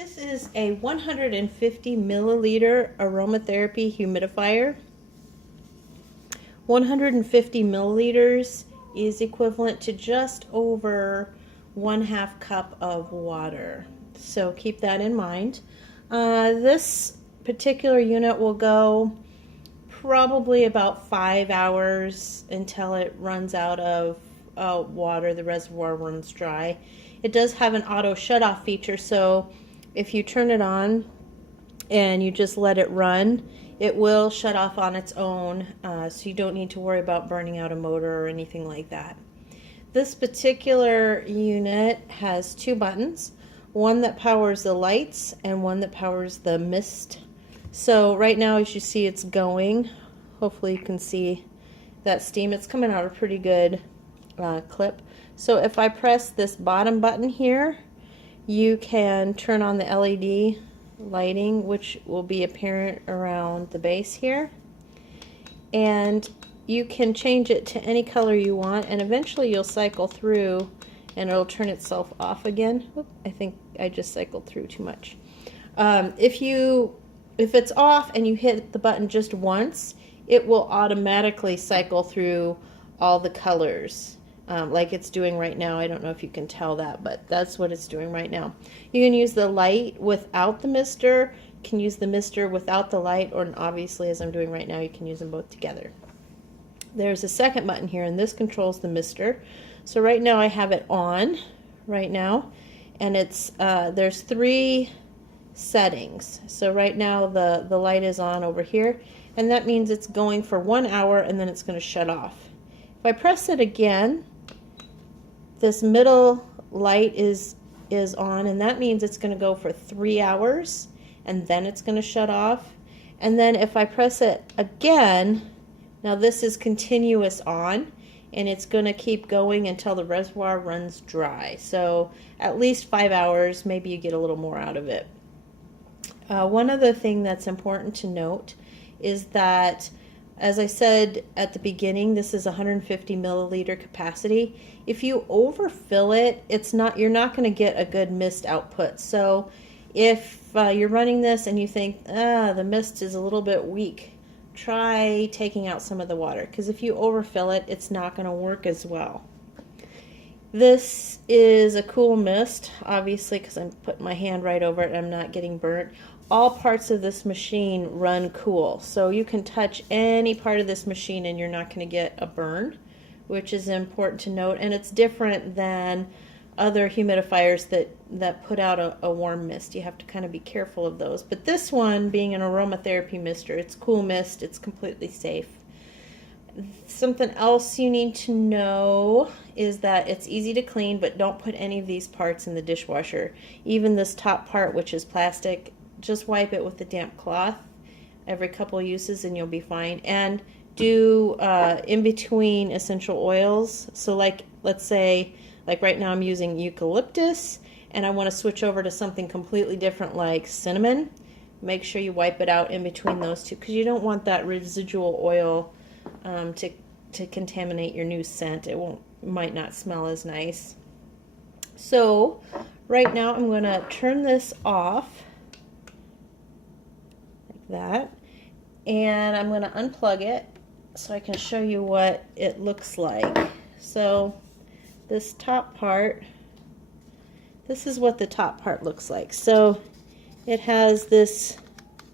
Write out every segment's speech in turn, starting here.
This is a 150 milliliter aromatherapy humidifier. 150 milliliters is equivalent to just over 1/2 cup of water. So keep that in mind. This particular unit will go probably about 5 hours until it runs out of water, the reservoir runs dry. It does have an auto shut-off feature, so if you turn it on and you just let it run, it will shut off on its own, so you don't need to worry about burning out a motor or anything like that. This particular unit has 2 buttons, one that powers the lights and one that powers the mist. So right now, as you see, it's going. Hopefully you can see that steam. It's coming out a pretty good clip. So if I press this bottom button here, you can turn on the LED lighting, which will be apparent around the base here. And you can change it to any color you want, and eventually you'll cycle through and it'll turn itself off again. Oop, I think I just cycled through too much. If it's off and you hit the button just once, it will automatically cycle through all the colors. Like it's doing right now. I don't know if you can tell that, but that's what it's doing right now. You can use the light without the mister, you can use the mister without the light, or obviously, as I'm doing right now, you can use them both together. There's a second button here, and this controls the mister. So right now I have it on right now, and it's there's 3 settings. So right now the light is on over here, and that means it's going for 1 hour and then it's going to shut off. If I press it again, this middle light is on, and that means it's going to go for 3 hours and then it's going to shut off. And then if I press it again, now this is continuous on, and it's going to keep going until the reservoir runs dry. So at least 5 hours, maybe you get a little more out of it. One other thing that's important to note is that, as I said at the beginning, this is 150 milliliter capacity. If you overfill it, you're not going to get a good mist output. So if you're running this and you think, the mist is a little bit weak, try taking out some of the water, because if you overfill it, it's not going to work as well. This is a cool mist, obviously, because I'm putting my hand right over it and I'm not getting burnt. All parts of this machine run cool, so you can touch any part of this machine and you're not going to get a burn, which is important to note. And it's different than other humidifiers that put out a warm mist. You have to kind of be careful of those. But this one, being an aromatherapy mister, it's cool mist, it's completely safe. Something else you need to know is that it's easy to clean, but don't put any of these parts in the dishwasher. Even this top part, which is plastic, just wipe it with a damp cloth every couple uses and you'll be fine. And do in between essential oils. So like, let's say, like right now I'm using eucalyptus and I want to switch over to something completely different like cinnamon. Make sure you wipe it out in between those two, because you don't want that residual oil to contaminate your new scent. It might not smell as nice. So right now I'm going to turn this off like that, and I'm going to unplug it so I can show you what it looks like. So this top part, this is what the top part looks like. So it has this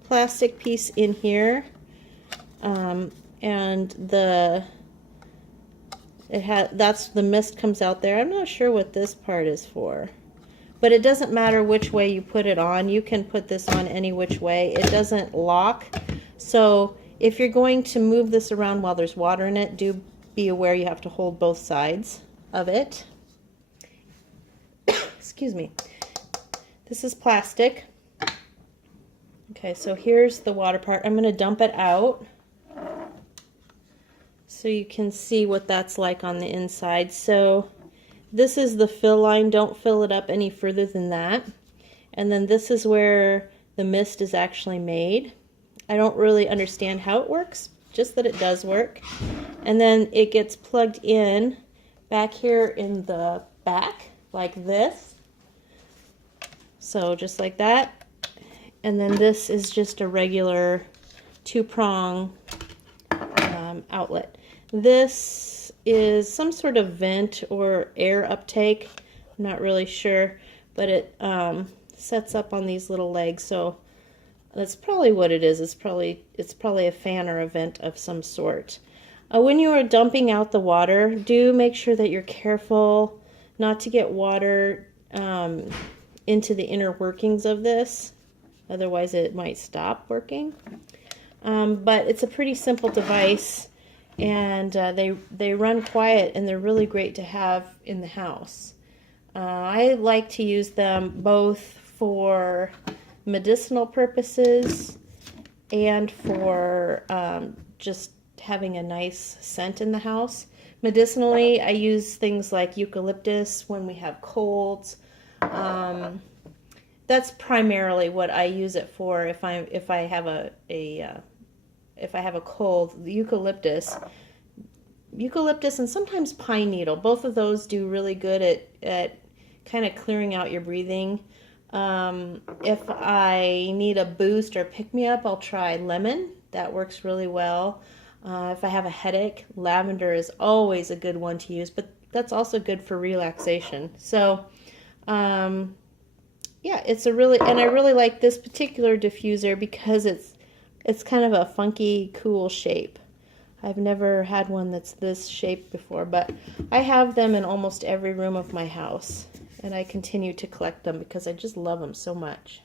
plastic piece in here, and that's the mist comes out there. I'm not sure what this part is for, but it doesn't matter which way you put it on. You can put this on any which way. It doesn't lock. So if you're going to move this around while there's water in it, do be aware you have to hold both sides of it. Excuse me. This is plastic. Okay, so here's the water part. I'm going to dump it out so you can see what that's like on the inside. So this is the fill line. Don't fill it up any further than that. And then this is where the mist is actually made. I don't really understand how it works, just that it does work. And then it gets plugged in back here in the back like this. So just like that. And then this is just a regular 2-prong outlet. This is some sort of vent or air uptake. I'm not really sure, but it sets up on these little legs. So that's probably what it is. It's probably a fan or a vent of some sort. When you are dumping out the water, do make sure that you're careful not to get water into the inner workings of this. Otherwise, it might stop working. But it's a pretty simple device, and they run quiet, and they're really great to have in the house. I like to use them both for medicinal purposes and for just having a nice scent in the house. Medicinally, I use things like eucalyptus when we have colds. That's primarily what I use it for. If I have a cold, the eucalyptus and sometimes pine needle. Both of those do really good at kind of clearing out your breathing. If I need a boost or pick me up, I'll try lemon. That works really well. If I have a headache, lavender is always a good one to use, but that's also good for relaxation. So, yeah, and I really like this particular diffuser because it's kind of a funky, cool shape. I've never had one that's this shape before, but I have them in almost every room of my house, and I continue to collect them because I just love them so much.